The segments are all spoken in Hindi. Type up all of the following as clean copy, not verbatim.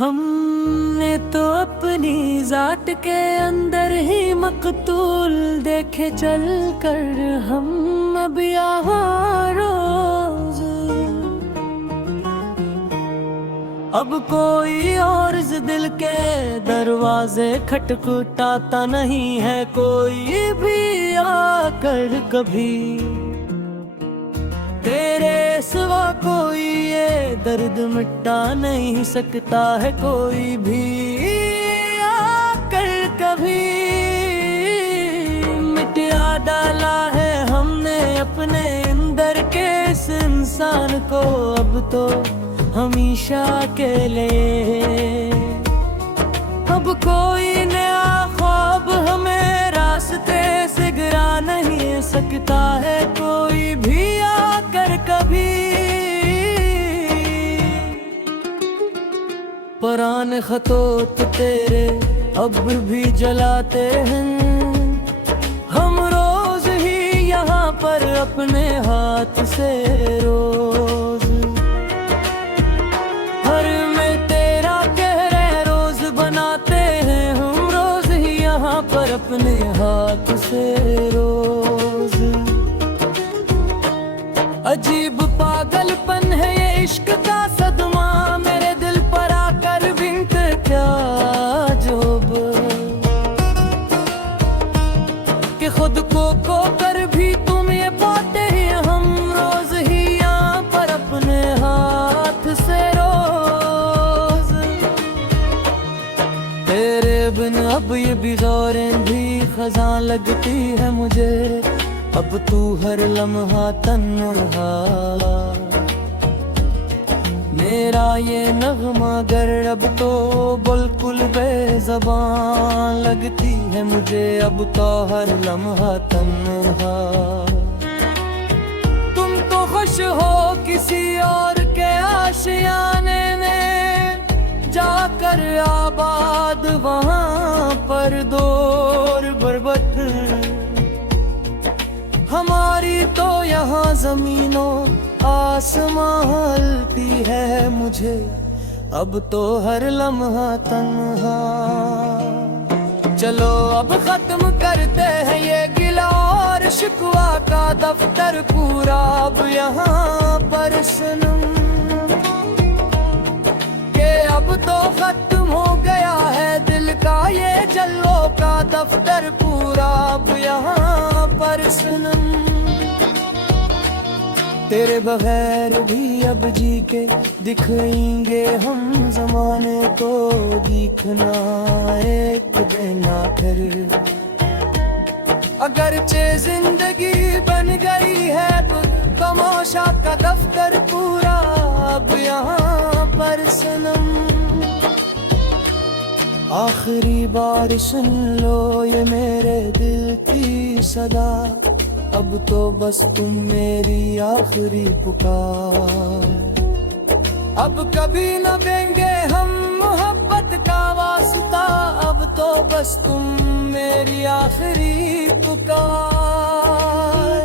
हमने तो अपनी जात के अंदर ही मकतूल देखे चल कर, हम अब यहाँ रोज। अब कोई और इस दिल के दरवाजे खटखटाता नहीं है, कोई भी आकर कभी। तेरे सिवा कोई ये दर्द मिटा नहीं सकता है, कोई भी आकर कभी। मिटा डाला है हमने अपने अंदर के इस इंसान को, अब तो हमेशा के लिए। अब कोई नया ख्वाब हमें रास्ते से गिरा नहीं सकता है, कोई भी आकर कभी। पुराने खतोत तेरे अब भी जलाते हैं, हम रोज ही यहाँ पर अपने हाथ से रोज। हर में तेरा चेहरा रोज बनाते हैं, हम रोज ही यहाँ पर अपने हाथ से रोज। अजीब पागलपन है ये इश्क का सदमा, मेरे दिल पर आकर बिंत क्या जोब, कि खुद को कर भी तुम ये पाते हैं, हम रोज ही यहाँ पर अपने हाथ से रोज। तेरे बिन अब ये बिगौरें भी खज़ां लगती है मुझे, अब तू हर लम्हा तन्हा। मेरा ये नगमा गर अब तो बिल्कुल बेज़बान लगती है मुझे, अब तो हर लम्हा तन्हा। तुम तो खुश हो किसी और के आशियाने में जाकर आबाद, वहाँ पर दूर बरबत। हमारी तो यहाँ जमीनों आसमां हलती है मुझे, अब तो हर लम्हा तन्हा। चलो अब खत्म करते हैं ये गिला और शिकवा का दफ्तर पूरा, अब यहाँ पर सनम के अब तो खत्म हो गया है दिल का ये जल्लों का दफ्तर पूरा, अब यहाँ पर सनम। तेरे बगैर भी अब जी के दिखेंगे हम, ज़माने को दिखना एक दिन आखिर। अगरचे जिंदगी बन गई है तो तमाशा का दफ्तर पूरा, अब यहाँ पर सनम। आखिरी बार सुन लो ये मेरे दिल की सदा, अब तो बस तुम मेरी आखिरी पुकार। अब कभी न देंगे हम मोहब्बत का वास्ता, अब तो बस तुम मेरी आखिरी पुकार।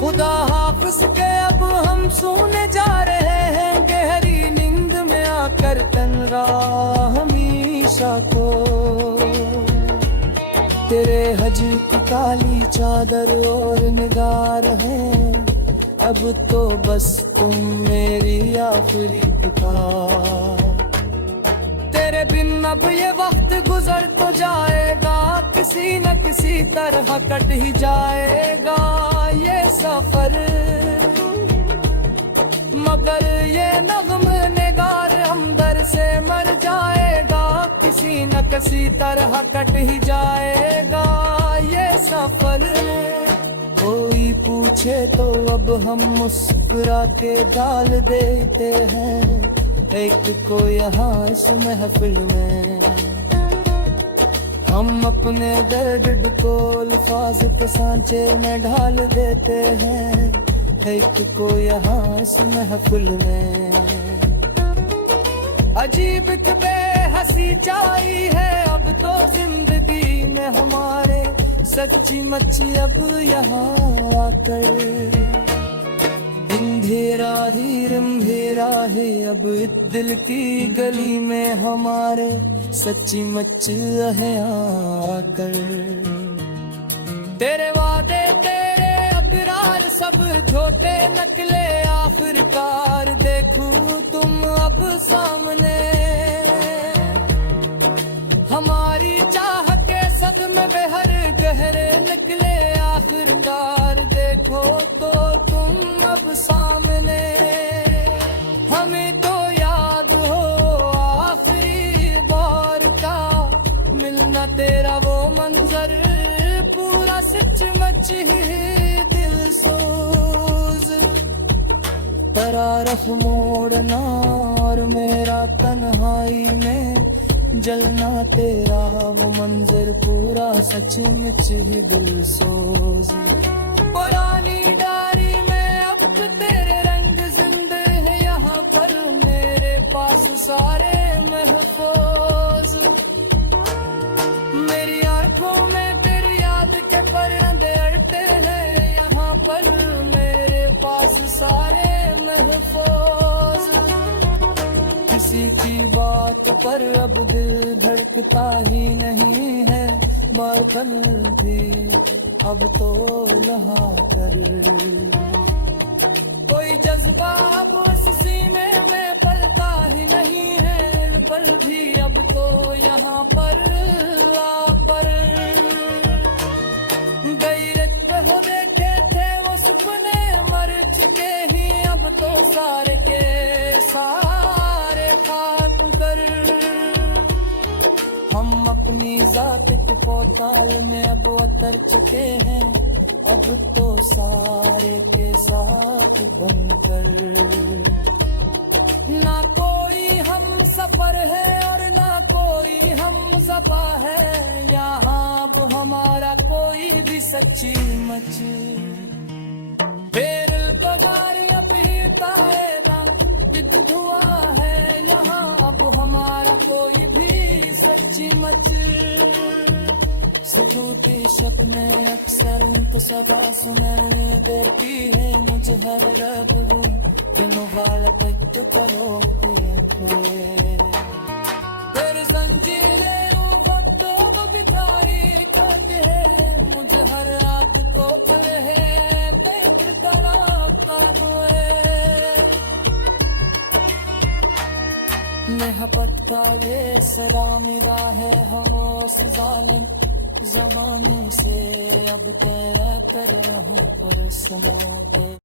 खुदा हाफिज के अब हम सोने जा रहे हैं, गहरी नींद में आकर तन्हा हमेशा को। तेरे हजर की काली चादर और निगार है, अब तो बस तुम मेरी आखिरी पुकार। तेरे बिन अब ये वक्त गुजर तो जाएगा, किसी न किसी तरह कट ही जाएगा ये सफर। मगर ये नग़्म निगार हमदर से मर जाएगा, किसी न किसी तरह कट ही जाएगा ये सफर। कोई पूछे तो अब हम मुस्कुरा के डाल देते हैं, एक को यहाँ इस महफिल में। हम अपने दर्द को अल्फाज के सांचे में ढाल देते हैं, एक को यहाँ इस महफिल में। अजीब बेहसी छाई है अब तो जिंदगी में हमारे, सच्ची मच्छी अब यहाँ आकर अंधेरा ही रंधेरा राहे अब दिल की गली में हमारे सच्ची मच है आकर। तेरे वादे तेरे अबरार सब झूठे निकले आखिरकार, देखूं तुम अब सामने हमारी चाह के सदमे बेहर गहरे निकले आखिरकार, देखो तो तुम अब सामने। हमें तो याद हो आखिरी बार का मिलना तेरा वो मंजर, पूरा सचमुच ही दिल सोज। तरारफ मोड़ना और मेरा तन्हाई में जलना तेरा वो मंजर, पूरा सचमुच ही दिल सोज। पुरानी डायरी में अब तेरे रंग जिंदे हैं यहाँ पर, मेरे पास सारे महफूज। मेरी आंखों में तेरी याद के परंदे अड़ते हैं यहाँ पर, मेरे पास सारे महफूज। किसी की बात पर अब दिल धड़कता ही नहीं है, बादल भी अब तो नहा कर। कोई जज्बा अब उस सीने में पलता ही नहीं है, पल भी अब तो यहाँ पर पर। गई रात हो देखे थे वो सपने मर चुके ही अब तो सारे के सारे खाक कर। हम अपनी जात के पोताल में अब उतर चुके हैं, अब तो सारे के साथ बनकर। ना कोई हम सफर है और ना कोई हम ज़बा है, यहाँ अब हमारा कोई भी सच्ची मच। फिर पगार अपीताएगा धुआ है यहाँ, अब हमारा कोई भी सच्ची मच। सुनूती सपने अक्सर उनको सदा सुनाने देती है मुझे हर रब वाला पेट करो फिर संजीले तो बिताई करते हैं मुझे हर रात को कहे नहीं तड़ाता हुए। महबत का ये सरा मिला है होश जालिम ज़माने से, अब क्या करे हम पर सुनो के।